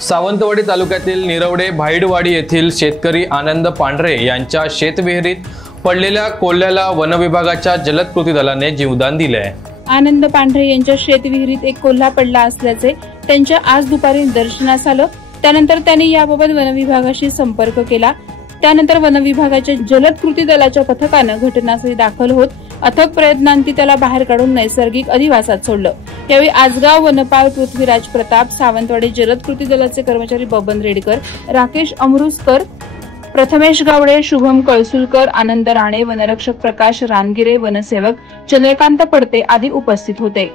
सावंतवाडी तालुक्यातील निरवडे भाईडवाडी येथील शेतकरी आनंद पांढरे यांच्या शेतविहिरीत पडलेल्या कोल्ह्याला वनविभागाच्या जलद कृती दलाने जीवदान दिले आहे। आनंद पांढरे यांच्या शेतविहिरीत एक कोल्हा पडला असल्याचे त्यांच्या आज दुपारी निदर्शनास आलं। त्यानंतर त्यांनी याबाबत वनविभागाशी संपर्क केला। त्यानंतर वनविभागाच्या जलद कृती दलाच्या पथकानं घटनास्थळी दाखल होत अथक प्रयत्नांती त्याला बाहेर काढून नैसर्गिक अधिवासात सोडलं। यावेळी आजगाव वनपाल पृथ्वीराज प्रताप, सावंतवाडी जलद कृती दलाचे कर्मचारी बबन रेडकर, राकेश अमृतकर, प्रथमेश गावडे, शुभम कळसुलकर, आनंद राणे, वनरक्षक प्रकाश रानगिरे, वनसेवक चंद्रकांत पडते आदी उपस्थित होते।